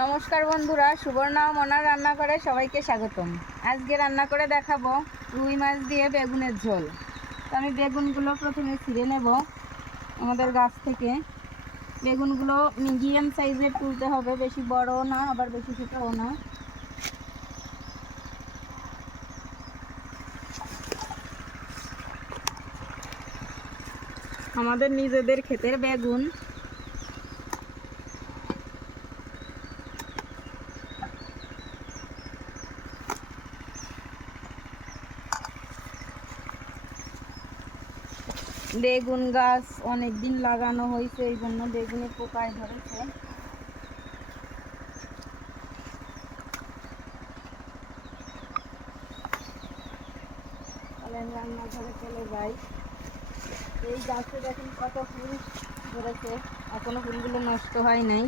নমস্কার বন্ধুরা, সুবর্ণা ও মনার রান্নাঘরে সবাইকে স্বাগতম। আজকে রান্না করে দেখাবো রুই মাছ দিয়ে বেগুনের ঝোল। তো আমি বেগুনগুলো প্রথমে ছিঁড়ে নেব আমাদের গাছ থেকে। বেগুনগুলো মিডিয়াম সাইজের তুলতে হবে, বেশি বড়ও না আবার বেশি ছোটও না। আমাদের নিজেদের ক্ষেতের বেগুন। বেগুন গাছ অনেক দিন লাগানো হয়েছে, এই জন্য বেগুনে পোকায় ধরেছে। তাহলে আমি রান্নাঘরে চলে যাই। এই গাছে দেখুন কত ফুল ধরেছে, এখনো ফুলগুলো নষ্ট হয় নাই।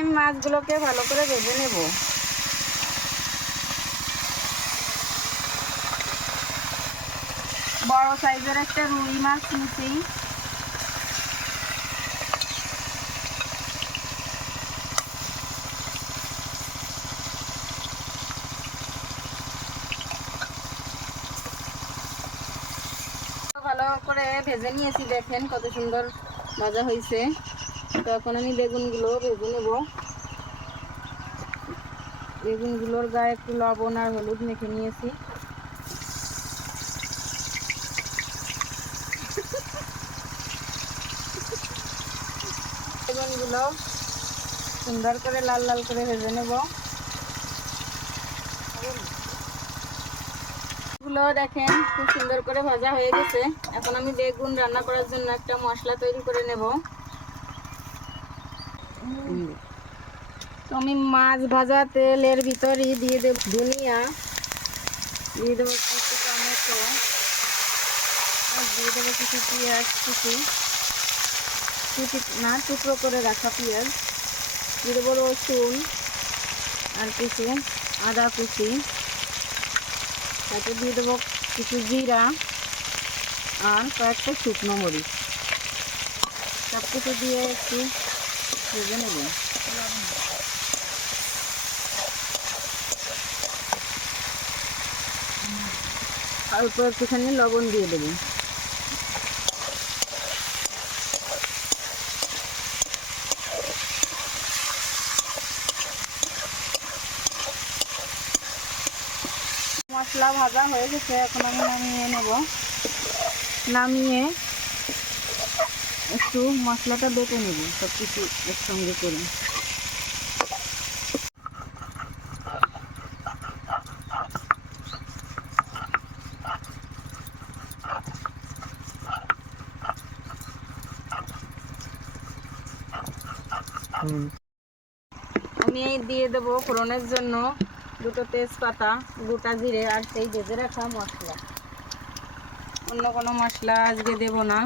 আমি মাছগুলোকে ভালো করে ভেজে নেব। বড় সাইজের একটা রুই মাছ নিচ্ছি। ভালো করে ভেজে নিয়েছি, দেখেন কত সুন্দর ভাজা হয়েছে। তো এখন আমি বেগুনগুলো ভেজে নেব। বেগুনগুলোর গায়ে একটু লবণ আর হলুদ মেখে নিয়েছি। বেগুনগুলো সুন্দর করে লাল লাল করে ভেজে নেব। গুলো দেখেন খুব সুন্দর করে ভাজা হয়ে গেছে। এখন আমি বেগুন রান্না করার জন্য একটা মশলা তৈরি করে নেব। তো আমি মাছ ভাজা তেলের ভিতরে দিয়ে দেব ধনিয়া, দিয়ে দেবো কিছু টমেটো, আর দিয়ে দেবো কিছু পেঁয়াজ, কিছু না টুকরো করে রাখা পেঁয়াজ, দিয়ে দেবো রসুন আর কিছু আদা কুচি, তাতে দিয়ে দেবো কিছু জিরা আর কয়েকটা শুকনো মরিচ। সব কিছু দিয়ে একটু ভেজে নেব। অল্প একটুখানি লবণ দিয়ে দেবো। মশলা ভাজা হয়ে গেছে, এখন আমি নামিয়ে নেব। নামিয়ে একটু মশলাটা বেটে নেব সব কিছু একসঙ্গে করে। আমি দিয়ে দেবো ফোড়নের জন্য দুটো তেজপাতা, গোটা জিরে আর সেই ভেজে রাখা মশলা। অন্য কোনো মশলা আজকে দেব না।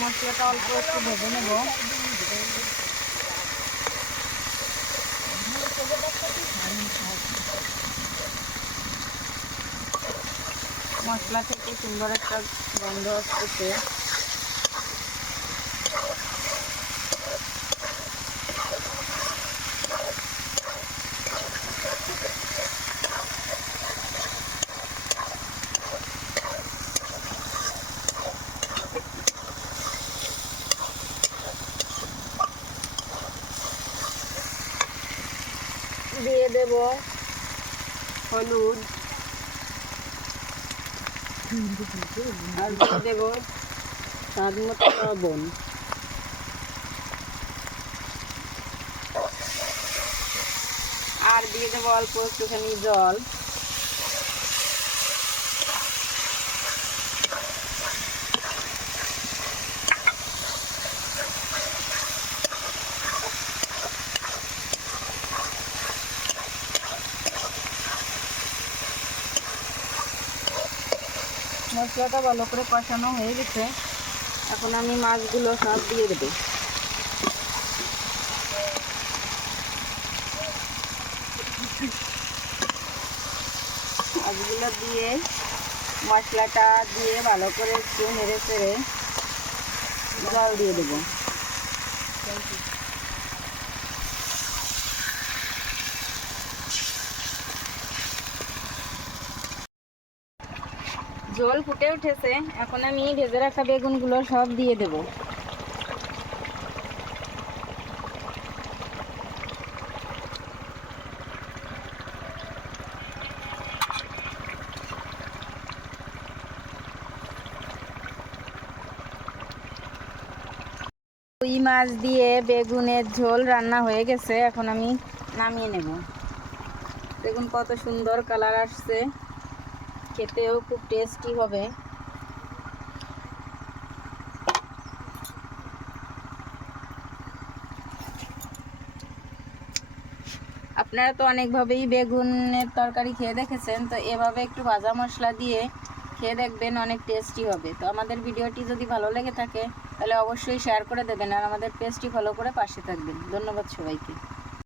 মশলাটা অল্প একটু ভেজে নেব। মশলা থেকে সুন্দর একটা গন্ধ আসছে। দিয়ে দেব হলুদ আর দিয়ে দেব স্বাদ মতো লবণ। আর দিয়ে দেবো অল্প একটুখানি জল। মশলাটা ভালো করে কষানো হয়ে গেছে, এখন আমি মাছগুলো সব দিয়ে দেবো। এগুলো দিয়ে মশলাটা দিয়ে ভালো করে একটু নেড়ে চেড়ে জল দিয়ে দেবো। জল ফুটে উঠেছে, এখন আমি ভেজে রাখা বেগুনগুলো সব দিয়ে দেব। রুই মাছ দিয়ে বেগুনের ঝোল রান্না হয়ে গেছে, এখন আমি নামিয়ে নেব। দেখুন কত সুন্দর কালার আসছে, খেতেও খুব টেস্টি হবে। আপনারা তো অনেকভাবেই বেগুনের তরকারি খেয়ে দেখেছেন, তো এভাবে একটু ভাজা মশলা দিয়ে খেয়ে দেখবেন, অনেক টেস্টি হবে। তো আমাদের ভিডিওটি যদি ভালো লেগে থাকে তাহলে অবশ্যই শেয়ার করে দেবেন আর আমাদের পেজটি ফলো করে পাশে থাকবেন। ধন্যবাদ সবাইকে।